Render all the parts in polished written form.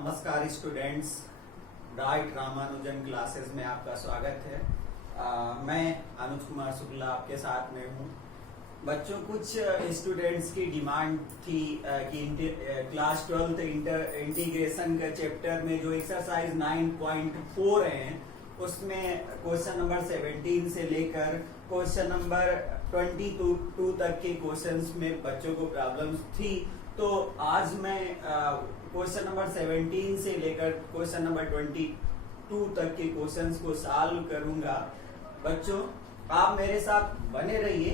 नमस्कार students, bright Ramanujan classes में आपका स्वागत है। मैं अनुज कुमार शुक्ला आपके साथ में हूँ। बच्चों, कुछ स्टूडेंट्स की डिमांड थी कि क्लास 12th इंटीग्रेशन का चैप्टर में जो एक्सरसाइज 9.4 है उसमें क्वेश्चन नंबर 17 से लेकर क्वेश्चन नंबर 22 तक के क्वेश्चंस में बच्चों को प्रॉब्लम्स थी। तो आज मैं क्वेश्चन नंबर 17 से लेकर क्वेश्चन नंबर 22 तक के क्वेश्चंस को सॉल्व करूंगा। बच्चों, आप मेरे साथ बने रहिए।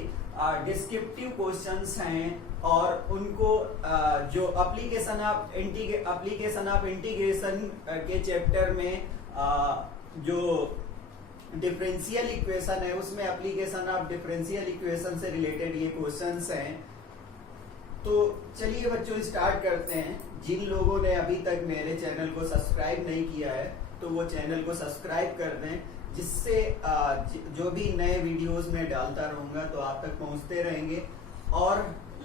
डिस्क्रिप्टिव क्वेश्चंस हैं और उनको जो एप्लीकेशन ऑफ इंटीग्रेशन के चैप्टर में जो डिफरेंशियल इक्वेशन है उसमें एप्लीकेशन ऑफ डिफरेंशियल इक्वेशन से रिलेटेड ये क्वेश्चंस हैं। तो चलिए बच्चों स्टार्ट करते हैं। जिन लोगों ने अभी तक मेरे चैनल को सब्सक्राइब नहीं किया है तो वो चैनल को सब्सक्राइब कर दें, जिससे जो भी नए वीडियोस में डालता रहूंगा तो आप तक पहुंचते रहेंगे। और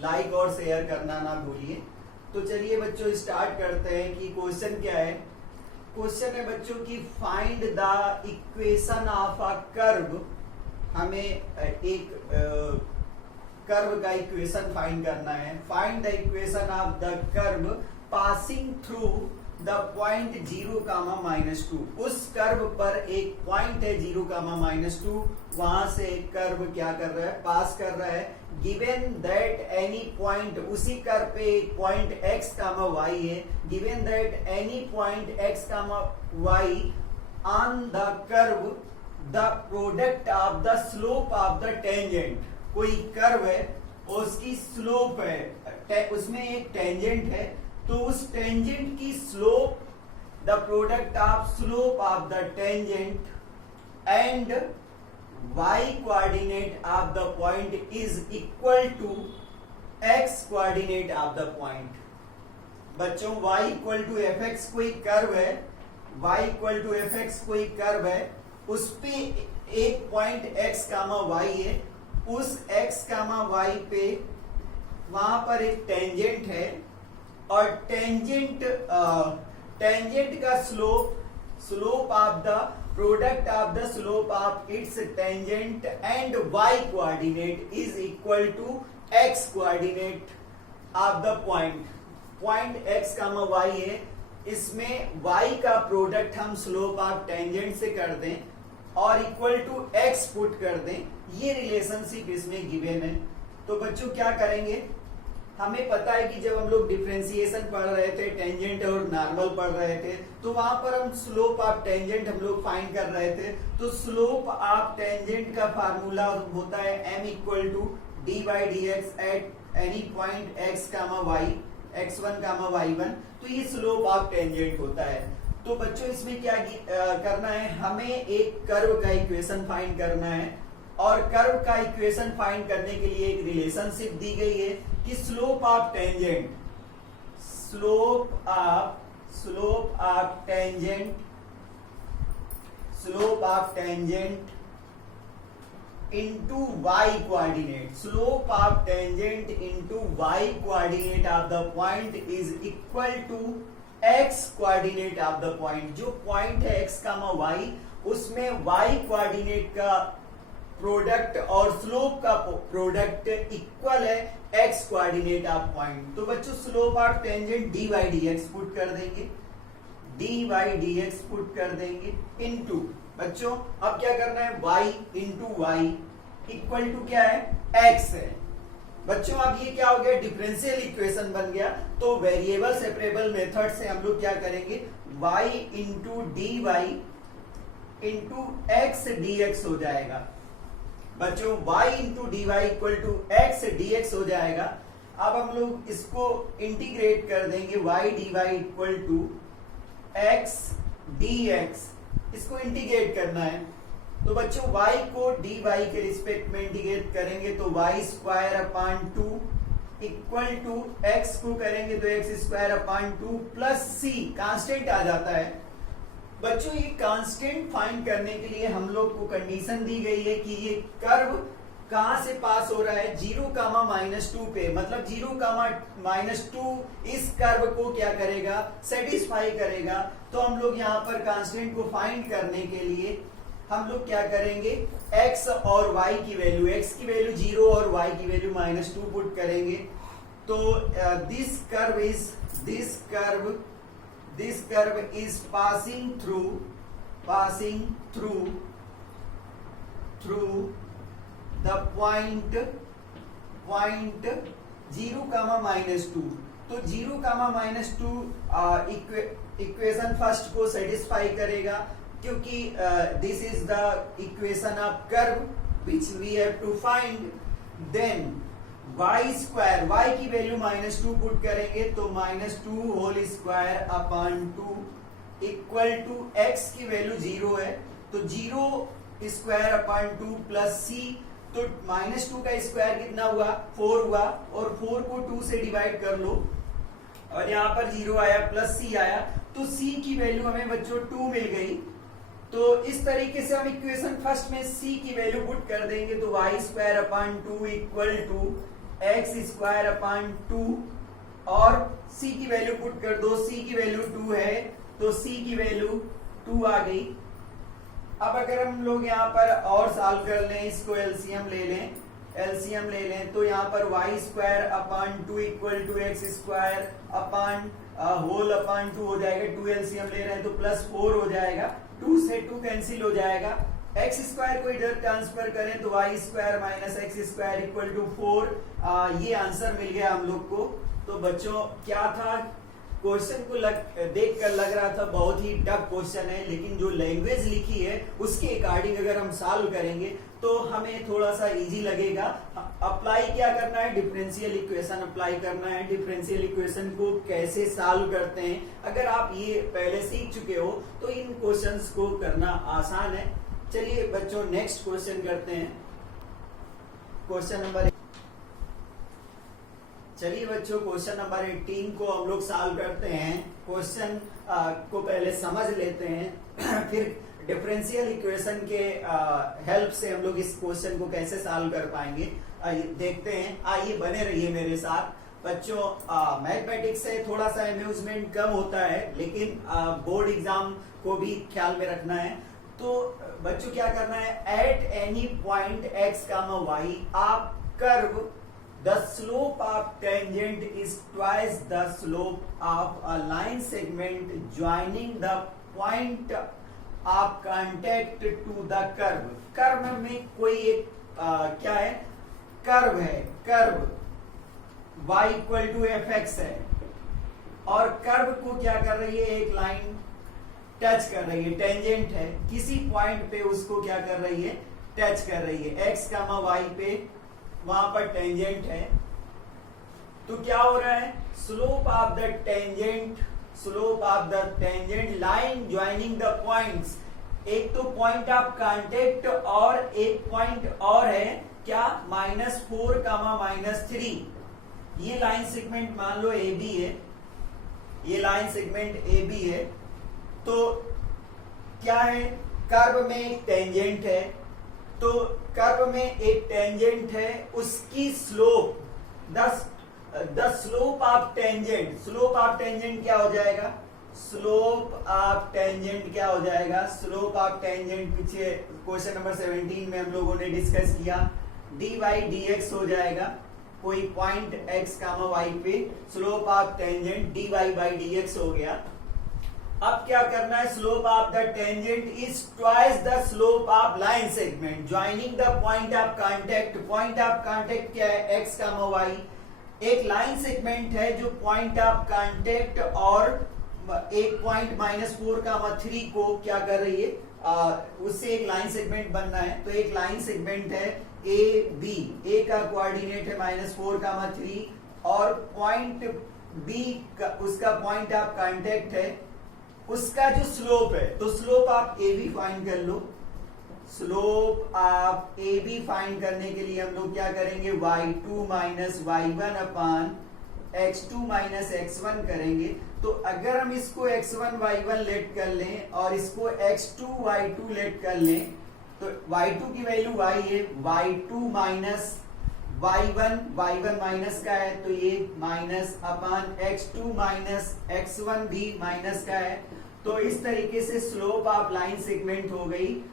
लाइक और शेयर करना ना भूलिए। तो चलिए बच्चों स्टार्ट करते हैं कि क्वेश्चन क्या है। क्वेश्चन है बच्चों की find the equation of a curve. हमें एक कर्व का इक्वेशन फाइंड करना है। Find the equation of the curve passing through the point 0, -2। उस कर्व पर एक पॉइंट है 0, वहां से एक कर्व क्या कर रहा है, पास कर रहा है। गिवन दैट एनी पॉइंट, उसी कर्व पे एक पॉइंट x, y है। Given that any point x, y on the curve the product of the slope of the tangent. कोई कर्व है और उसकी स्लोप है, उसमें एक टेंजेंट है, तो उस टेंजेंट की slope, the product of slope of the tangent and y coordinate of the point is equal to x coordinate of the point. बच्चों, y इक्वल टू fx कोई कर्व है, y इक्वल टू fx कोई curve है, उस पे एक point x, y है। उस x, y पे वहां पर एक टेंजेंट है और टेंजेंट का slope of the product of the slope of its tangent and y coordinate is equal to x coordinate of the point. Point x, y है, इसमें y का प्रोडक्ट हम स्लोप ऑफ टेंजेंट से कर दें और इक्वल टू x पुट कर दें। ये रिलेशनशिप इसमें गिवन है। तो बच्चों क्या करेंगे, हमें पता है कि जब हम लोग डिफरेंशिएशन पढ़ रहे थे, टेंजेंट और नॉर्मल पढ़ रहे थे, तो वहां पर हम स्लोप ऑफ टेंजेंट हम लोग फाइंड कर रहे थे। तो स्लोप ऑफ टेंजेंट का फार्मूला होता है m equal to dy/dx at any point x, y, x1, y1। तो ये स्लोप ऑफ टेंजेंट होता है। तो बच्चों इसमें क्या करना है, हमें एक कर्व का इक्वेशन फाइंड करना है और कर्व का इक्वेशन फाइंड करने के लिए एक रिलेशनशिप दी गई है कि slope of tangent into y coordinate, slope of tangent into y coordinate of the point is equal to x coordinate of the point। जो पॉइंट है x, y, उसमें y कोऑर्डिनेट का प्रोडक्ट और स्लोप का product equal है x coordinate of point. तो बच्चों slope of tangent dy/dx put कर देंगे, dy/dx पुट कर देंगे इनटू, बच्चों अब क्या करना है, y into Y equal to क्या है, x है। बच्चों अब ये क्या हो गया, डिफरेंशियल इक्वेशन बन गया। तो वेरिएबल सेपरेबल मेथड से हम लोग क्या करेंगे, y into D Y into X dx हो जाएगा। बच्चों y into D Y equal to X dx हो जाएगा। अब हम लोग इसको इंटीग्रेट कर देंगे, y dy equal to x dx, इसको इंटीग्रेट करना है। तो बच्चों y को dy के रिस्पेक्ट में इंटीग्रेट करेंगे तो y² 2 इक्वल टू x को करेंगे तो x² 2 प्लस c, कांस्टेंट आ जाता है। बच्चों ये कांस्टेंट फाइंड करने के लिए हम लोग को कंडीशन दी गई है कि ये कर्व कहां से पास हो रहा है, 0, -2 पे, मतलब 0, -2 इस कर्व को क्या करेगा, सेटिस्फाई करेगा। तो हम लोग यहाँ पर कांस्टेंट को फाइंड करने के लिए हम लोग क्या करेंगे, x और y की वैल्यू, x की वैल्यू 0 और y की वैल्यू -2 पुट करेंगे। तो this curve is passing through the point 0, -2। तो 0, -2 इक्वेशन फर्स्ट को सेटिस्फाई करेगा, क्योंकि this is the equation of curve which we have to find. Then y² y की वैल्यू -2 पुट करेंगे, तो -2 whole square upon 2 equal to x की value 0 है, तो 0 स्क्वायर अपॉन 2 प्लस c, तो -2 का स्क्वायर कितना हुआ, 4 हुआ, और 4 को 2 से डिवाइड कर लो, और यहाँ पर 0 आया प्लस c आया, तो c की वैल्यू हमें बच्चों 2 मिल गई। तो इस तरीके से हम इक्वेशन फर्स्ट में c की वैल्यू पुट कर देंगे, तो y² upon 2 equal to x² upon 2, और c की वैल्यू पुट कर दो, c की वैल्यू 2 है, तो c की वैल्यू 2 आ गई। अब अगर हम लोग यहाँ पर और सॉल्व कर लें, इसको एलसीएम ले लें, तो यहाँ पर y² upon 2 equal to x² upon whole upon 2 हो जाएगा, 2 एलसीएम ले रहे हैं तो +4 हो जाएगा, 2 से 2 कैंसिल हो जाएगा, x² को इधर ट्रांसफर करें तो y² - x² इक्वल टू 4। ये आंसर मिल गया हम लोग को। तो बच्चों क्या था, क्वेश्चन को देखकर लग रहा था बहुत ही टफ क्वेश्चन है, लेकिन जो लैंग्वेज लिखी है उसके अकॉर्डिंग अगर हम सॉल्व करेंगे तो हमें थोड़ा सा इजी लगेगा। अप्लाई क्या करना है, डिफरेंशियल इक्वेशन अप्लाई करना है। डिफरेंशियल इक्वेशन को कैसे सॉल्व करते हैं, अगर आप ये पहले सीख चुके हो तो इन क्वेश्चंस को करना आसान है। चलिए बच्चों नेक्स्ट क्वेश्चन करते हैं, क्वेश्चन नंबर 18 को हम लोग सॉल्व करते हैं। क्वेश्चन को पहले समझ लेते हैं फिर डिफरेंशियल इक्वेशन के हेल्प से हम लोग इस क्वेश्चन को कैसे सॉल्व कर पाएंगे देखते हैं। आइए बने रहिए मेरे साथ। बच्चों मैथमेटिक्स से थोड़ा सा अम्यूजमेंट कम होता है, लेकिन बोर्ड एग्जाम को भी ख्याल में रखना है। तो बच्चों क्या करना है, eight any point x, y आप curve the slope of tangent is twice the slope of a line segment joining the point of contact to the curve। Curve में कोई एक क्या है, कर्व है, curve y equal to fx है, और curve को क्या कर रही है, एक लाइन टच कर रही है, टेंजेंट है, किसी पॉइंट पे उसको क्या कर रही है, टच कर रही है, x, y पे वहां पर टेंजेंट है। तो क्या हो रहा है, slope of the tangent line joining the points. एक तो पॉइंट ऑफ कांटेक्ट और एक पॉइंट और है क्या, -4, -3। ये लाइन सेगमेंट मान लो AB है, ये लाइन सेगमेंट AB है। तो क्या है, कर्व में एक टेंजेंट है, तो कर्व में एक टेंजेंट है, उसकी slope the slope of tangent, slope of tangent क्या हो जाएगा, स्लोप ऑफ टेंजेंट क्या हो जाएगा, स्लोप ऑफ टेंजेंट पीछे क्वेश्चन नंबर 17 में हम लोगों ने डिस्कस किया, dy/dx हो जाएगा। कोई पॉइंट x, y पे स्लोप ऑफ टेंजेंट dy/dx हो गया। अब क्या करना है, slope of the tangent is twice the slope of line segment joining the point of contact. Point of contact क्या है, x, y। एक लाइन सेगमेंट है जो पॉइंट ऑफ कांटेक्ट और एक पॉइंट -4, 3 को क्या कर रही है, उससे एक लाइन सेगमेंट बनना है। तो एक लाइन सेगमेंट है AB, A का कोऑर्डिनेट है -4, 3, और पॉइंट B का, उसका पॉइंट ऑफ कांटेक्ट है, उसका जो स्लोप है, तो स्लोप आप AB फाइंड कर लो। स्लोप आप AB फाइंड करने के लिए हम लोग क्या करेंगे, y2 - y1 अपान x2 - x1 करेंगे। तो अगर हम इसको x1 y1 लेट कर लें और इसको x2 y2 लेट कर लें, तो y2 की वैल्यू y है, y2 माइनस y1 माइनस का है, तो ये माइनस अपान x2 माइनस x1 भी माइनस का है। तो इस तरीके से स्लोप ऑफ लाइन सेगमेंट हो गई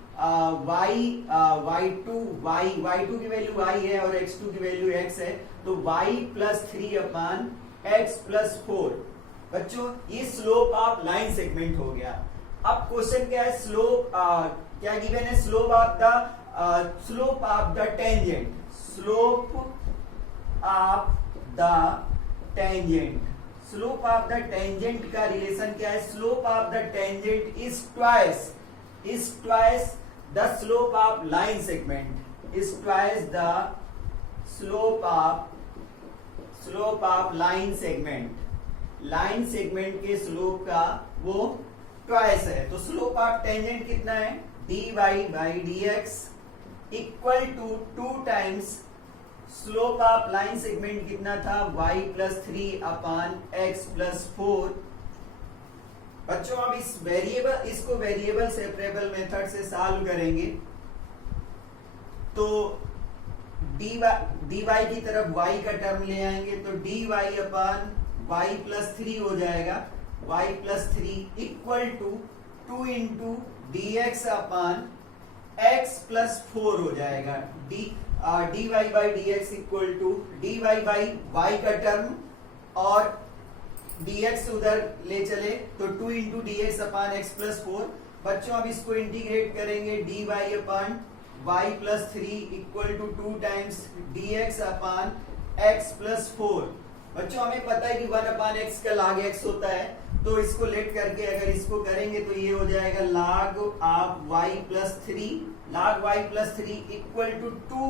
y2 की वैल्यू y है और x2 की वैल्यू x है, तो y plus 3 upon x plus 4। बच्चों ये स्लोप ऑफ लाइन सेगमेंट हो गया। अब क्वेश्चन क्या है, स्लोप क्या गिवन है, slope of the tangent, slope of the tangent, slope of the tangent का रिलेशन क्या है, slope of the tangent is twice the slope of line segment, is twice the slope of line segment, line segment के slope का वो twice है। तो slope of tangent कितना है, dy by dx equal to 2 times slope of line segment कितना था, y plus 3 upon x plus 4। बच्चों अब इसको वेरिएबल सेपरेबल मेथड से सॉल्व करेंगे, तो dy की तरफ y का टर्म ले आएंगे, तो dy अपान y प्लस 3 हो जाएगा, y plus 3 equal to 2 into dx upon x plus 4 हो जाएगा। dy by dx equal to dy by y का टर्म और dx उधर ले चले, तो 2 into dx upon x plus 4। बच्चों अब इसको इंटीग्रेट करेंगे, dy upon y plus 3 equal to 2 times dx upon x plus 4। बच्चों हमें पता है कि 1 अपान x का log x होता है, तो इसको लेट करके अगर इसको करेंगे तो ये हो जाएगा log of y plus 3 equal to 2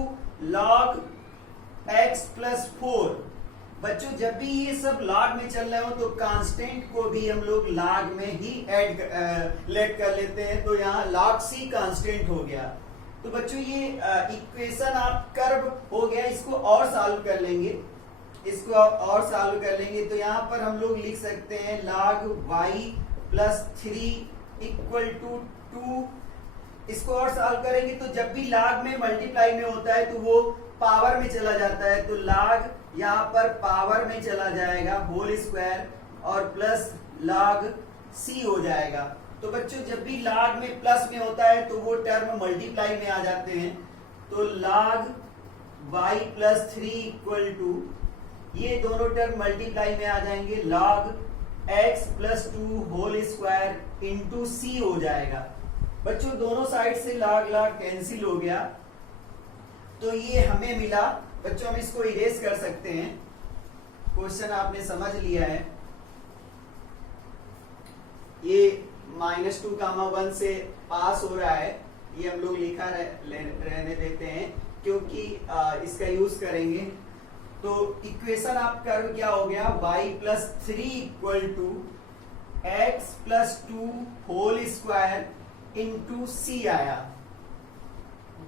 log x plus 4। बच्चों जब भी ये सब log में चल रहे हो तो कांस्टेंट को भी हम लोग log में ही लेट कर लेते हैं, तो यहाँ log c कांस्टेंट हो गया। तो बच्चों ये इक्वेशन आप कर्व हो गया, इसको और सॉल्व कर लेंगे, तो यहाँ पर हम लोग लिख सकते हैं log y plus 3 equal to 2। इसको और सॉल्व करेंगे तो जब भी log में मल्टीप्लाई में होता है तो वो पावर में चला जाता है, तो log यहाँ पर पावर में चला जाएगा होल स्क्वायर और प्लस log c हो जाएगा। तो बच्चों जब भी log में प्लस में होता है तो वो टर्म मल्टीप्लाई में आ जाते हैं, तो log y plus 3 equal to ये दोनों टर्म मल्टीप्लाई में आ जाएंगे, log x plus 2 whole square into c हो जाएगा। बच्चों दोनों साइड से log कैंसिल हो गया, तो ये हमें मिला। बच्चों हम इसको इरेज कर सकते हैं, क्वेश्चन आपने समझ लिया है। ये -2, 1 से पास हो रहा है, ये हम लोग लिखा रहने देते हैं क्योंकि इसका यूज करेंगे। तो इक्वेशन आप कर्व क्या हो गया, y plus 3 equal to x plus 2 whole square into c आया।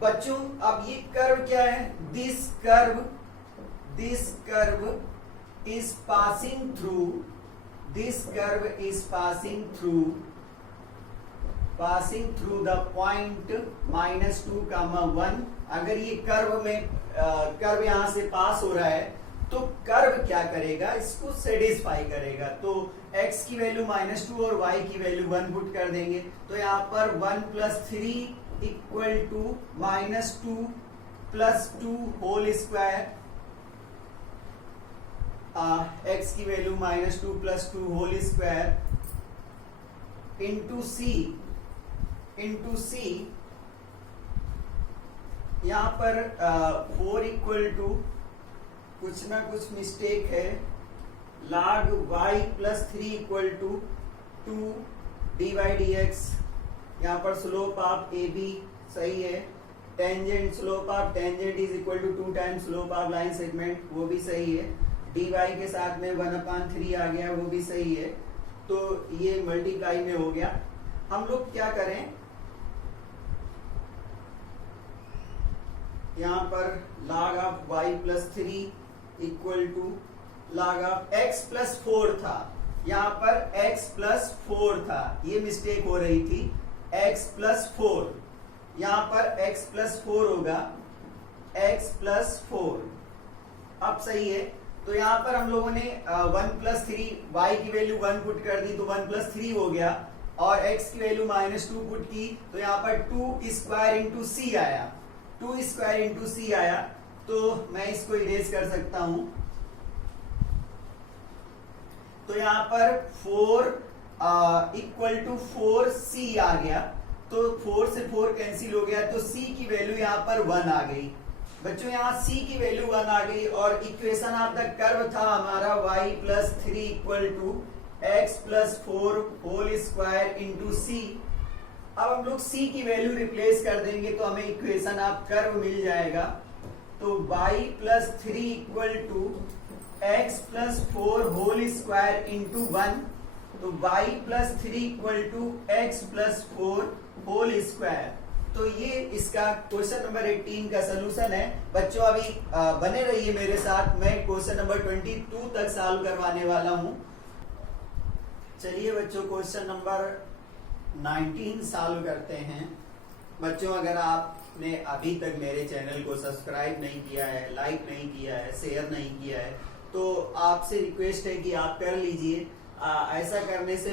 बच्चों अब ये कर्व क्या है, this curve is passing through the point -2, 1। अगर ये कर्व यहां से पास हो रहा है तो कर्व क्या करेगा, इसको सेटिस्फाई करेगा। तो x की वैल्यू -2 और y की वैल्यू 1 पुट कर देंगे, तो यहाँ पर 1 plus 3 equal to -2 plus 2 whole square, x की value -2 plus 2 whole square into c। यहाँ पर 4 इक्वल टू कुछ ना कुछ मिस्टेक है, log y plus 3 equal to 2 dy dx। यहाँ पर स्लोप ऑफ ए बी सही है, tangent slope of tangent is equal to 2 times slope of line segment, वो भी सही है। dy के साथ में 1/3 आ गया, वो भी सही है। तो ये मल्टीप्लाई में हो गया। हम लोग क्या करें, यहाँ पर log of y plus 3 equal to log of x plus 4 था, यहाँ पर x प्लस 4 था, ये मिस्टेक हो रही थी, x प्लस 4। यहां पर x प्लस 4 होगा, x प्लस 4। अब सही है, तो यहां पर हम लोगों ने 1 प्लस 3, y की वैल्यू 1 पुट कर दी तो 1 प्लस 3 हो गया, और x की वैल्यू -2 पुट की तो यहां पर 2 स्क्वायर इंटू सी आया, 2 स्क्वायर इंटू सी आया। तो मैं इसको इरेज कर सकता हूं। तो यहां पर 4 इक्वल टू 4c आ गया, तो 4 से 4 कैंसिल हो गया, तो c की वैल्यू यहां पर 1 आ गई। बच्चों यहाँ c की वैल्यू 1 आ गई, और इक्वेशन ऑफ द कर्व था हमारा y plus 3 equal to x plus 4 whole square into c. अब हम लोग c की वैल्यू रिप्लेस कर देंगे तो हमें इक्वेशन ऑफ कर्व मिल जाएगा। तो y plus 3 equal to x plus 4 whole square into 1, तो y plus 3 equal to x plus 4 whole square. तो ये इसका क्वेश्चन नंबर 18 का सलूशन है। बच्चों अभी बने रहिए मेरे साथ, मैं क्वेश्चन नंबर 22 तक सॉल्व करवाने वाला हूं। चलिए बच्चों क्वेश्चन नंबर 19 सॉल्व करते हैं। बच्चों अगर आपने अभी तक मेरे चैनल को सब्सक्राइब नहीं किया है, लाइक नहीं किया है, शेयर नहीं किया है, तो आपसे रिक्वेस्ट है कि आप कर लीजिए। ऐसा करने से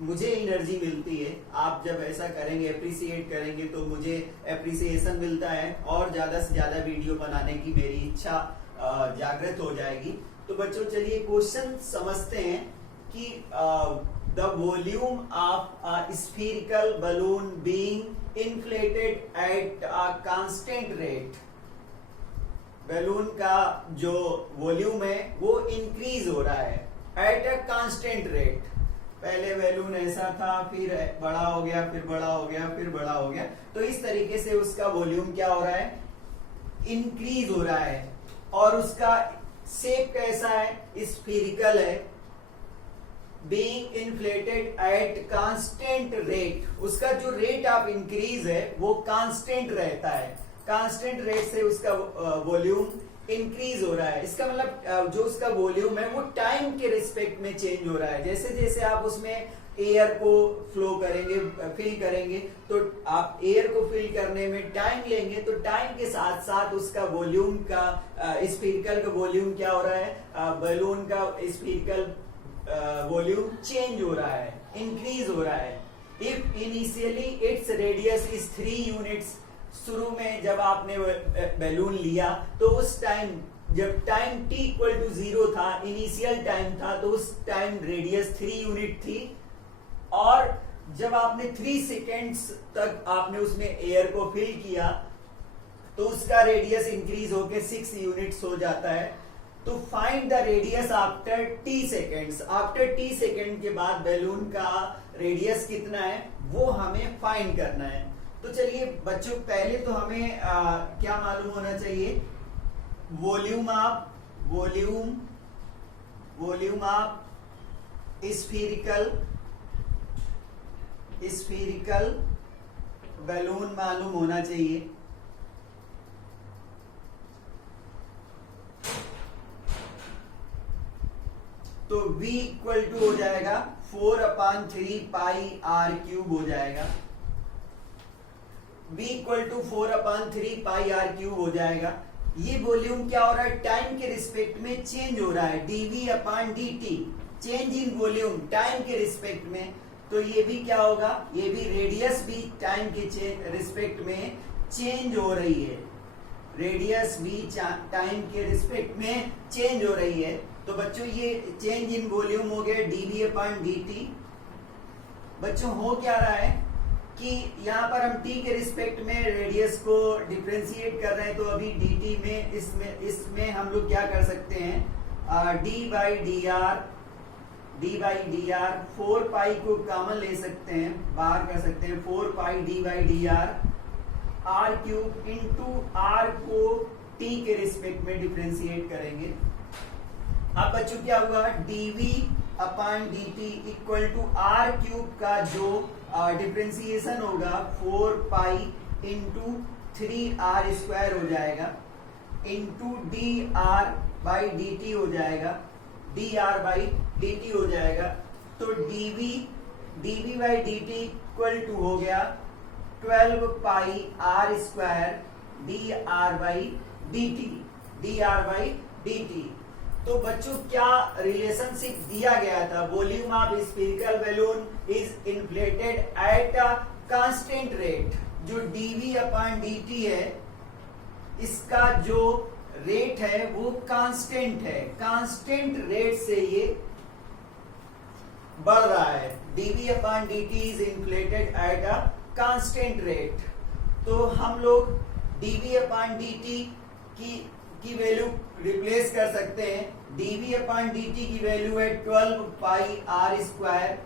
मुझे एनर्जी मिलती है। आप जब ऐसा करेंगे, अप्रिसिएट करेंगे, तो मुझे अप्रिसिएशन मिलता है और ज्यादा से ज्यादा वीडियो बनाने की मेरी इच्छा जागृत हो जाएगी। तो बच्चों चलिए क्वेश्चन समझते हैं कि the volume of a spherical balloon being inflated at a constant rate. Balloon का जो वॉल्यूम है वो इंक्रीज हो रहा है एट अ कांस्टेंट रेट। पहले बैलून ऐसा था, फिर बड़ा हो गया, फिर बड़ा हो गया, फिर बड़ा हो गया, तो इस तरीके से उसका वॉल्यूम क्या हो रहा है, इंक्रीज हो रहा है। और उसका शेप कैसा है, स्फीरिकल है, being inflated at constant rate. उसका जो रेट ऑफ इंक्रीज है वो कांस्टेंट रहता है, कांस्टेंट रेट से उसका वॉल्यूम इंक्रीज हो रहा है। इसका मतलब जो उसका वॉल्यूम है वो टाइम के रिस्पेक्ट में चेंज हो रहा है। जैसे जैसे आप उसमें एयर को फ्लो करेंगे, फिल करेंगे, तो आप एयर को फिल करने में टाइम लेंगे, तो टाइम के साथ साथ उसका वॉल्यूम का स्फीरिकल का वॉल्यूम क्या हो रहा है, बैलून का स्फीरिकल वॉल्यूम चेंज हो रहा है, इंक्रीज हो रहा है। If initially its radius is 3 units. शुरू में जब आपने बैलून लिया तो उस टाइम, जब टाइम t इक्वल टू 0 था, इनिशियल टाइम था, तो उस टाइम रेडियस 3 यूनिट थी। और जब आपने 3 सेकेंड्स तक आपने उसमें एयर को फिल किया तो उसका रेडियस इंक्रीज होकर 6 यूनिट्स हो जाता है। तो find the radius after t seconds. After t second के बाद बैलून का रेडियस कितना है वो हमें फाइंड करना है। तो चलिए बच्चों पहले तो हमें क्या मालूम होना चाहिए, वॉल्यूम ऑफ स्फीरिकल बैलून मालूम होना चाहिए। तो v इक्वल टू हो जाएगा 4/3 पाई r क्यूब हो जाएगा। v equal to 4/3 pi r cube हो जाएगा। ये वॉल्यूम क्या हो रहा है, टाइम के रिस्पेक्ट में चेंज हो रहा है, dv/dt, change in volume time के रिस्पेक्ट में। तो ये भी क्या होगा, ये भी रेडियस भी टाइम के रिस्पेक्ट में चेंज हो रही है, रेडियस भी टाइम के रिस्पेक्ट में चेंज हो रही है। तो बच्चों ये चेंज इन वॉल्यूम हो गया dv/dt। बच्चों हो क्या रहा है कि यहाँ पर हम t के रिस्पेक्ट में रेडियस को डिफरेंशिएट कर रहे हैं, तो अभी dt में इसमें हम लोग क्या कर सकते हैं, d/dr 4 पाई को कॉमन ले सकते हैं, बाहर कर सकते हैं, 4 पाई d/dr r cube into r को t के रिस्पेक्ट में डिफरेंशिएट करेंगे। अब बच्चों क्या हुआ, dv/dt equal to r cube का जो डिफरेंशिएशन होगा 4 पाई इंटू 3r स्क्वायर हो जाएगा, इंटू dr/dt हो जाएगा, dr/dt हो जाएगा। तो dv/dt इक्वल टू हो गया 12 pi r square d r by d t. तो बच्चों क्या रिलेशनशिप दिया गया था? Volume of spherical balloon is inflated at a constant rate. जो dv अपॉन dt है, इसका जो रेट है वो कांस्टेंट है, कांस्टेंट रेट से ये बढ़ रहा है। dv upon dt is inflated at a constant rate. तो हम लोग dv अपॉन dt की वैल्यू रिप्लेस कर सकते हैं। dv अपॉन dt की वैल्यू है 12 pi r square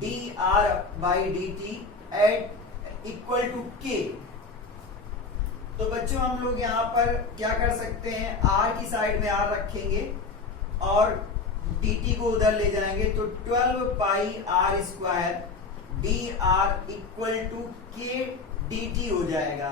d r by d t at equal to k। तो बच्चों हम लोग यहाँ पर क्या कर सकते हैं, r की साइड में r रखेंगे और dt को उधर ले जाएंगे, तो 12 pi r square d r equal to k dt हो जाएगा।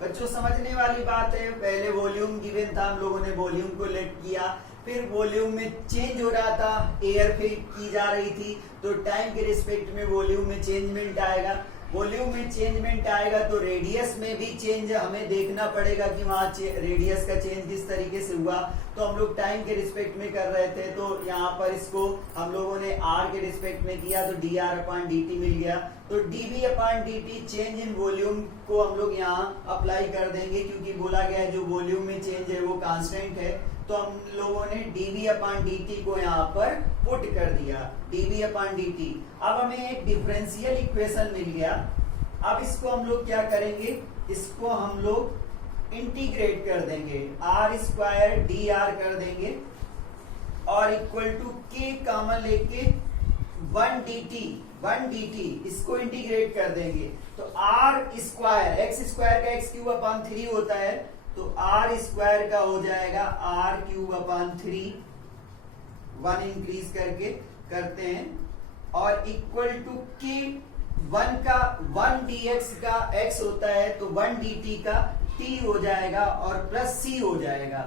बच्चों समझने वाली बात है। पहले वॉल्यूम गिवन था, हम लोगों ने वॉल्यूम को लेट किया, फिर वॉल्यूम में चेंज हो रहा था, एयर फिल की जा रही थी, तो टाइम के रिस्पेक्ट में वॉल्यूम में चेंजमेंट आएगा। वॉल्यूम में चेंजमेंट आएगा तो रेडियस में भी चेंज हमें देखना पड़ेगा कि वहां रेडियस का चेंज किस तरीके से हुआ। तो हम लोग टाइम के रिस्पेक्ट में कर रहे थे, तो यहाँ पर इसको हम लोगों ने आर के रिस्पेक्ट में किया, तो d r upon d t मिल गया। तो dv upon dt change in volume को हम लोग यहाँ अप्लाई कर देंगे, क्योंकि बोला गया है जो वॉल्यूम में चेंज है वो कांस्टेंट है। तो हम लोगों ने dv अपॉन dt को यहाँ पर पुट कर दिया, dv अपॉन dt। अब हमें एक डिफरेंशियल इक्वेशन मिल गया। अब इसको हम लोग क्या करेंगे, इसको हम लोग इंटीग्रेट कर देंगे, आर स्क्वायर डी आर कर देंगे और इक्वल टू k कॉमन लेके 1 dt इसको इंटीग्रेट कर देंगे। तो आर स्क्वायर, एक्स स्क्वायर का एक्स क्यूब अपॉन 3 होता है, तो आर स्क्वायर का हो जाएगा आर क्यूब अपॉन 3, 1 इंक्रीज करके करते हैं, और इक्वल टू के 1 dx का x होता है, तो 1 dt का t हो जाएगा और प्लस c हो जाएगा।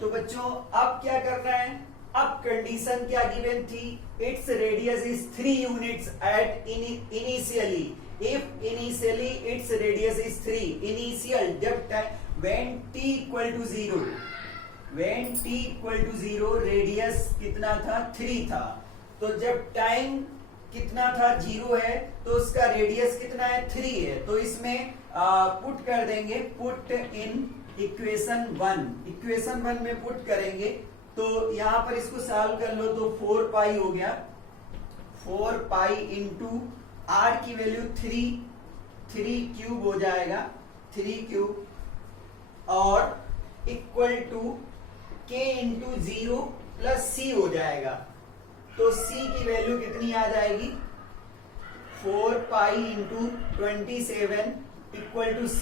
तो बच्चों अब क्या कर रहे हैं, अब कंडीशन क्या गिवन थी, its radius is 3 units at initially, if initially its radius is 3, initial जब time when t equal to 0, when t equal to 0 radius कितना था, 3 था। तो जब टाइम कितना था, 0 है, तो उसका रेडियस कितना है, 3 है। तो इसमें पुट कर देंगे, पुट इन इक्वेशन 1, इक्वेशन 1 में पुट करेंगे। तो यहाँ पर इसको सॉल्व कर लो, तो 4 पाई हो गया, 4 पाई इंटू आर की वैल्यू 3 क्यूब हो जाएगा, 3 क्यूब और equal to k into 0 plus c हो जाएगा। तो c की वैल्यू कितनी आ जाएगी, 4 pi into 27 equal to c।